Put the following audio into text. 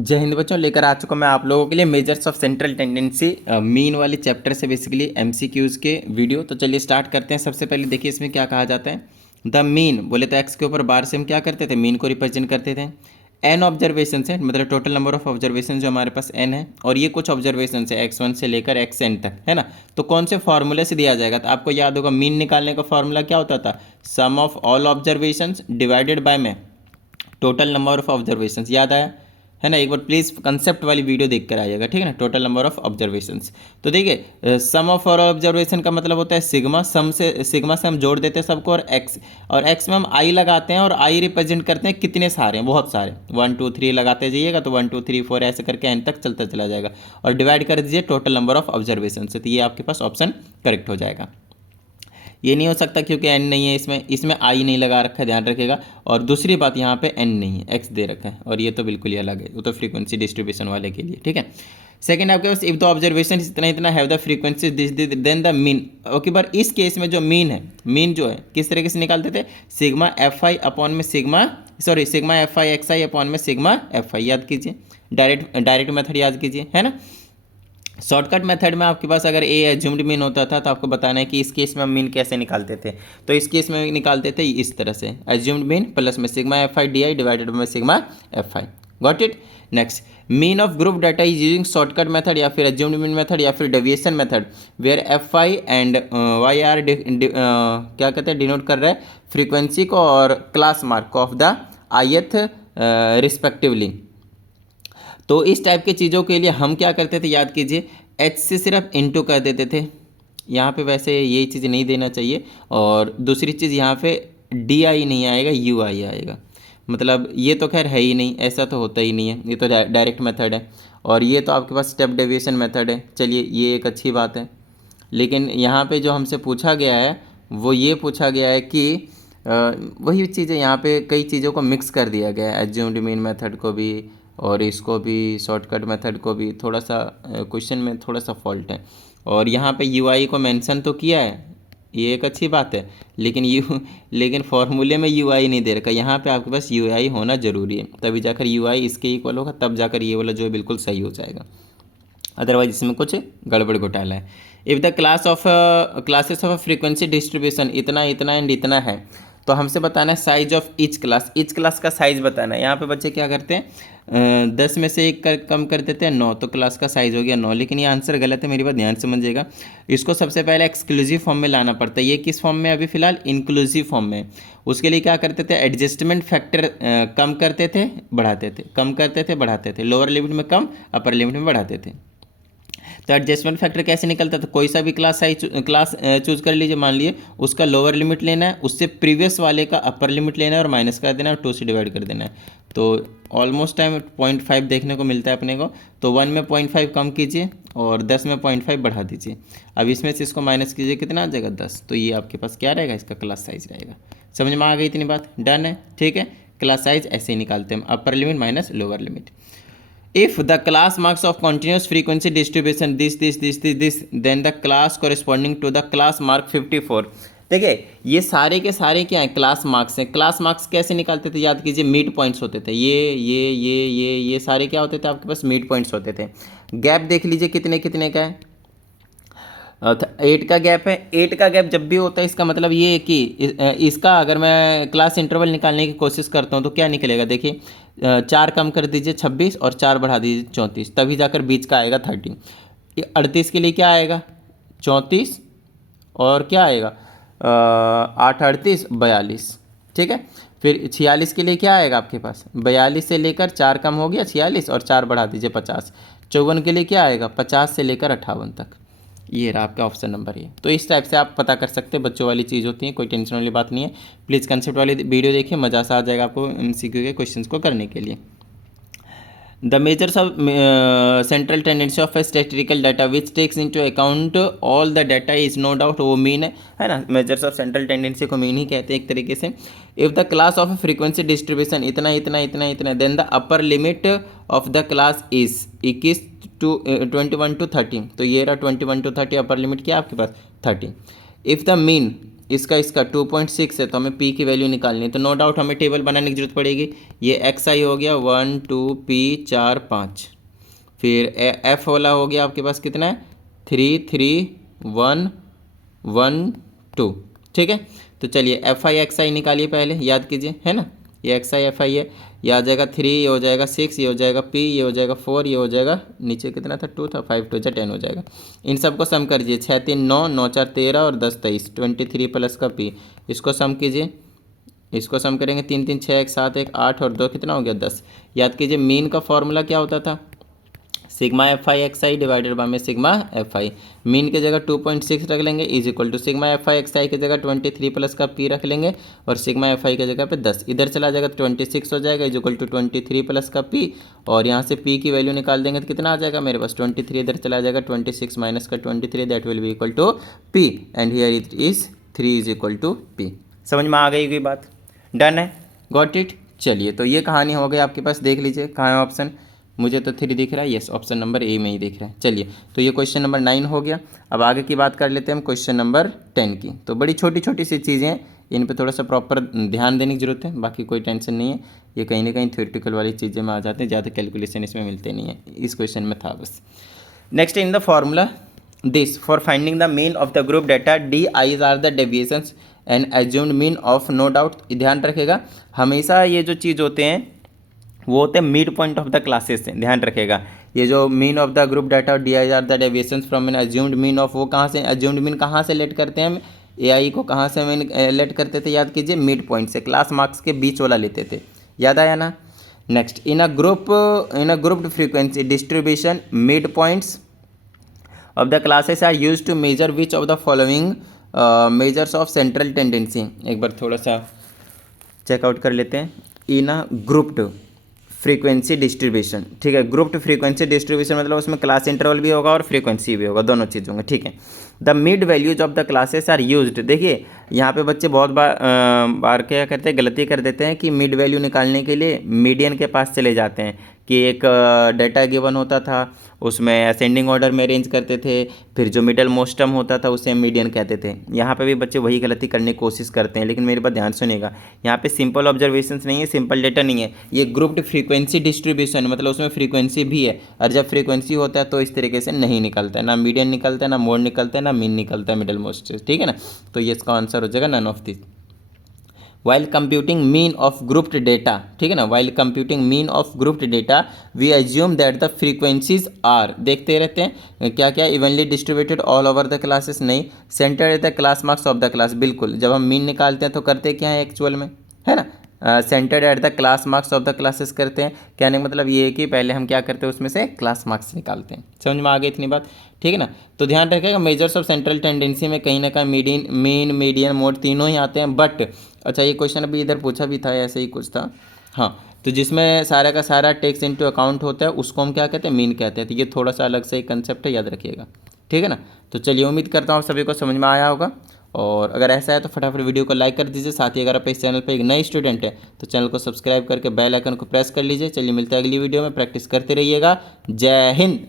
जय हिंद बच्चों, लेकर आ चुका मैं आप लोगों के लिए measures of central tendency mean वाले चैप्टर से बेसिकली एमसीक्यूज के वीडियो। तो चलिए स्टार्ट करते हैं। सबसे पहले देखिए इसमें क्या कहा जाता है। द मीन बोले तो एक्स के ऊपर बार से हम क्या करते थे, मीन को रिप्रेजेंट करते थे। एन ऑब्जर्वेशन है, मतलब टोटल नंबर ऑफ ऑब्जर्वेशन जो हमारे पास एन है, और ये कुछ ऑब्जर्वेशन है x1 से लेकर xn तक, है ना। तो कौन से फॉर्मूले से दिया जाएगा, तो आपको याद होगा मीन निकालने का फॉर्मूला क्या होता था, sum of all observation divided by में टोटल नंबर ऑफ ऑब्जर्वेशन। याद आया है ना। एक बार प्लीज़ कंसेप्ट वाली वीडियो देख कर आइएगा, ठीक है ना। टोटल नंबर ऑफ ऑब्जर्वेशंस, तो देखिए सम ऑफ और ऑब्जर्वेशन का मतलब होता है सिग्मा। सिग्मा से हम जोड़ देते हैं सबको, और एक्स में हम आई लगाते हैं, और आई रिप्रेजेंट करते हैं कितने सारे हैं, बहुत सारे, 1 2 3 लगाते जाइएगा तो 1 2 3 4 ऐसे करके एन तक चलता चला जाएगा, और डिवाइड कर दीजिए टोटल नंबर ऑफ ऑब्जर्वेशन से, तो ये आपके पास ऑप्शन करेक्ट हो जाएगा। ये नहीं हो सकता क्योंकि एन नहीं है इसमें आई नहीं लगा रखा है, ध्यान रखिएगा। और दूसरी बात, यहाँ पे एन नहीं है, एक्स दे रखा है, और ये तो बिल्कुल ही अलग है, वो तो फ्रीक्वेंसी डिस्ट्रीब्यूशन वाले के लिए, ठीक है। सेकंड आपके पास, इफ द ऑब्जर्वेशन इतना इतना have the frequency this then the mean. Okay, पर इस केस में जो मीन है, मीन जो है किस तरीके से निकालते थे, सिग्मा एफ आई अपॉन में sigma F I X I upon में सिग्मा एफ आई। याद कीजिए, डायरेक्ट मेथड याद कीजिए, है ना। शॉर्टकट मेथड में आपके पास अगर ए एज्यूम्ड मीन होता था तो आपको बताना है कि इस केस में हम मीन कैसे निकालते थे। तो इस केस में निकालते थे इस तरह से, एज्यूम्ड मीन प्लस में sigma F i d i divided by sigma F i. Got it. Next, mean of group data is using shortcut method या फिर एज्यूम्ड मीन मेथड या फिर deviation method, where f i and y are क्या कहते हैं, denote कर रहा है फ्रीक्वेंसी को और class mark of the ith respectively. तो इस टाइप की चीज़ों के लिए हम क्या करते थे, याद कीजिए, एच से सिर्फ इनटू कर देते थे। यहाँ पे वैसे ये चीज़ नहीं देना चाहिए, और दूसरी चीज़ यहाँ पे डी आई नहीं आएगा, यू आई आएगा। मतलब ये तो खैर है ही नहीं, ऐसा तो होता ही नहीं है, ये तो डायरेक्ट मेथड है, और ये तो आपके पास स्टेप डेविएशन मेथड है। चलिए ये एक अच्छी बात है, लेकिन यहाँ पे जो हमसे पूछा गया है वो ये पूछा गया है कि वही चीज़ें यहाँ पे कई चीज़ों को मिक्स कर दिया गया है, एज्यूम्ड मीन मेथड को भी और इसको भी, शॉर्टकट मेथड को भी। थोड़ा सा क्वेश्चन में थोड़ा सा फॉल्ट है, और यहाँ पे यूआई को मेंशन तो किया है, ये एक अच्छी बात है, लेकिन फॉर्मूले में यूआई नहीं दे रखा। यहाँ पे आपके पास यूआई होना ज़रूरी है, तभी जाकर यूआई इसके इक्वल होगा, तब जाकर ये वाला जो है बिल्कुल सही हो जाएगा, अदरवाइज इसमें कुछ गड़बड़ घोटाला है। If the classes of frequency distribution इतना इतना एंड इतना है, तो हमसे बताना है साइज ऑफ ईच क्लास का साइज बताना है। यहाँ पे बच्चे क्या करते हैं, 10 में से एक कम कर देते हैं 9, तो क्लास का साइज हो गया 9, लेकिन ये आंसर गलत है, मेरी बात ध्यान से समझिएगा। इसको सबसे पहले एक्सक्लूसिव फॉर्म में लाना पड़ता है। ये किस फॉर्म में अभी फिलहाल, इंक्लूसिव फॉर्म में। उसके लिए क्या करते थे, एडजस्टमेंट फैक्टर कम करते थे बढ़ाते थे, कम करते थे बढ़ाते थे, लोअर लिमिट में कम अपर लिमिट में बढ़ाते थे। तो एडजस्टमेंट फैक्टर कैसे निकलता था, कोई सा भी क्लास चूज कर लीजिए, मान लिए उसका लोअर लिमिट लेना है, उससे प्रीवियस वाले का अपर लिमिट लेना है और माइनस कर देना है और 2 से डिवाइड कर देना है। तो ऑलमोस्ट टाइम 0.5 देखने को मिलता है अपने को, तो 1 में 0.5 कम कीजिए और 10 में 0.5 बढ़ा दीजिए। अब इसमें से इसको माइनस कीजिए, कितना आ जाएगा 10, तो ये आपके पास क्या रहेगा, इसका क्लास साइज रहेगा। समझ में आ गई इतनी बात, डन है, ठीक है। क्लास साइज ऐसे ही निकालते हैं, upper limit minus lower limit. If the class marks of continuous frequency distribution this, then the class corresponding to the class mark 54। देखिए ये सारे के सारे क्या हैं, क्लास मार्क्स हैं। क्लास मार्क्स कैसे निकालते थे, याद कीजिए, मिड पॉइंट्स होते थे। ये सारे क्या होते थे आपके पास, मिड पॉइंट्स होते थे। गैप देख लीजिए कितने कितने का है, 8 का गैप है। 8 का गैप जब भी होता है इसका मतलब ये है कि इसका अगर मैं क्लास इंटरवल निकालने की कोशिश करता हूँ तो क्या निकलेगा, देखिए 4 कम कर दीजिए 26 और 4 बढ़ा दीजिए 34, तभी जाकर बीच का आएगा 30। 38 के लिए क्या आएगा, 34 और क्या आएगा 8 38 42, ठीक है। फिर 46 के लिए क्या आएगा आपके पास, 42 से लेकर 4 कम हो गया 46 और 4 बढ़ा दीजिए 50। 54 के लिए क्या आएगा, 50 से लेकर 58 तक। ये रहा आपका ऑप्शन नंबर ये। तो इस टाइप से आप पता कर सकते हैं, बच्चों वाली चीज़ होती है, कोई टेंशन वाली बात नहीं है। प्लीज़ कंसेप्ट वाली वीडियो देखिए, मज़ा सा आ जाएगा आपको एमसीक्यू के क्वेश्चंस को करने के लिए। The measures of central tendency of a statistical data which takes into account all the data is no doubt, वो मीन है ना। मेजर्स ऑफ सेंट्रल टेंडेंसी को मीन ही कहते हैं एक तरीके से। If the class of frequency distribution इतना इतना इतना इतना, then the upper limit of the class is 21 to 21 to 30। तो ये रहा 21 to 30, अपर लिमिट क्या है आपके पास 30। इफ़ द मीन इसका 2.6 है तो हमें पी की वैल्यू निकालनी है, तो नो डाउट हमें टेबल बनाने की जरूरत पड़ेगी। ये एक्स आई हो गया 1 2 पी 4 5, फिर एफ वाला हो गया आपके पास कितना है 3 3 1 1 2, ठीक है। तो चलिए एफ आई एक्स आई निकालिए पहले, याद कीजिए, है ना, ये एक्स आई एफ आई है, ये आ जाएगा 3, ये हो जाएगा 6, ये हो जाएगा पी, ये हो जाएगा 4, ये हो जाएगा नीचे कितना था 2 था, 5 2 जा 10 हो जाएगा। इन सबको सम कर दीजिए, 6 3 9 9 4 13 और 10 23 23 प्लस का पी, इसको सम कीजिए, इसको सम करेंगे 3 3 6 1 7 1 8 और 2 कितना हो गया 10। याद कीजिए मीन का फॉर्मूला क्या होता था, sigma F I X I divided by में सिग्मा एफ आई, मीन की जगह 2.6 रख लेंगे is equal to sigma F I X I की जगह 23 प्लस का पी रख लेंगे और सिग्मा एफ आई की जगह पे 10 इधर चला जाएगा तो 26 हो जाएगा इज इक्वल टू 23 प्लस का पी, और यहाँ से पी की वैल्यू निकाल देंगे तो कितना आ जाएगा मेरे पास 23, इधर चला जाएगा 26 माइनस का 23 that will be equal to p and here it is 3 is equal to p. समझ में आ गई कोई बात, डन है, गॉट इट। चलिए तो ये कहानी हो गई आपके पास, देख लीजिए कहाँ है ऑप्शन, मुझे तो 3 दिख रहा है, यस ऑप्शन नंबर ए में ही दिख रहा है। चलिए तो ये क्वेश्चन नंबर 9 हो गया। अब आगे की बात कर लेते हैं हम क्वेश्चन नंबर 10 की। तो बड़ी छोटी छोटी सी चीज़ें हैं, इन पे थोड़ा सा प्रॉपर ध्यान देने की जरूरत है, बाकी कोई टेंशन नहीं है, ये कहीं ना कहीं थ्योरेटिकल वाली चीज़ें में आ जाते हैं, ज़्यादा कैलकुलेशन इसमें मिलते नहीं है, इस क्वेश्चन में था बस। Next in the formula this for finding the mean of the group data d i's are the deviations and assumed mean of, no doubt ध्यान रखेगा हमेशा ये जो चीज़ होते हैं वो होते हैं mid point of the classes से, ध्यान रखेगा। ये जो mean of the group data और D I are the deviations from an assumed mean of, वो कहाँ से अज्यूम्ड मीन कहाँ से लेट करते हैं हम, ए आई को कहाँ से मीन लेट करते थे, याद कीजिए मिड पॉइंट से, क्लास मार्क्स के बीच वाला लेते थे, याद आया ना। Next in a grouped frequency distribution mid points of the classes are used to measure which of the following measures of central tendency। एक बार थोड़ा सा चेकआउट कर लेते हैं, इन अ ग्रुप्ड फ्रीक्वेंसी डिस्ट्रीब्यूशन, ठीक है, ग्रुप्ड फ्रीक्वेंसी डिस्ट्रीब्यूशन मतलब उसमें क्लास इंटरवल भी होगा और फ्रीक्वेंसी भी होगा, दोनों चीज़ होंगे, ठीक है। The mid values of the classes are used, देखिए यहाँ पे बच्चे बहुत बार क्या करते हैं, गलती कर देते हैं कि मिड वैल्यू निकालने के लिए मीडियन के पास चले जाते हैं, कि एक डेटा गिवन होता था उसमें असेंडिंग ऑर्डर में अरेंज करते थे, फिर जो मिडल मोस्टम होता था उसे मीडियन कहते थे। यहाँ पे भी बच्चे वही गलती करने की कोशिश करते हैं, लेकिन मेरी बात ध्यान सुनिएगा, यहाँ पे सिंपल ऑब्जर्वेशंस नहीं है, सिंपल डेटा नहीं है, ये ग्रुप्ड फ्रीक्वेंसी डिस्ट्रीब्यूशन मतलब उसमें फ्रीक्वेंसी भी है, और जब फ्रीक्वेंसी होता है तो इस तरीके से नहीं निकलता है, ना मीडियन निकलता है, ना मोड निकलता है, ना मीन निकलता है, मिडल मोस्ट, ठीक है ना। तो ये इसका आंसर हो जाएगा none of this. While computing mean of grouped data, ठीक है ना, while computing mean of grouped data we assume that the frequencies are, देखते रहते हैं क्या क्या, evenly distributed all over the classes, नहीं, centred at the class marks of the class, बिल्कुल जब हम मीन निकालते हैं तो करते क्या है एक्चुअल में, है ना, centred at the class marks of the classes करते हैं, कहने का मतलब ये है कि पहले हम क्या करते हैं उसमें से क्लास मार्क्स निकालते हैं। समझ में आ गई इतनी बात, ठीक है ना। तो ध्यान रखिएगा मेजर्स ऑफ सेंट्रल टेंडेंसी में कहीं ना कहीं मीन मीडियन मोड तीनों ही आते हैं, बट अच्छा ये क्वेश्चन अभी इधर पूछा भी था, ऐसे ही कुछ था, हाँ, तो जिसमें सारा का सारा टेक्स इनटू अकाउंट होता है उसको हम क्या कहते हैं, मीन कहते हैं, तो ये थोड़ा सा अलग से ही कंसेप्ट है, याद रखिएगा, ठीक है ना। तो चलिए उम्मीद करता हूँ सभी को समझ में आया होगा, और अगर ऐसा है तो फटाफट वीडियो को लाइक कर दीजिए, साथ ही अगर आप इस चैनल पर एक नए स्टूडेंट है तो चैनल को सब्सक्राइब करके बेल आइकन को प्रेस कर लीजिए। चलिए मिलते हैं अगली वीडियो में, प्रैक्टिस करते रहिएगा, जय हिंद।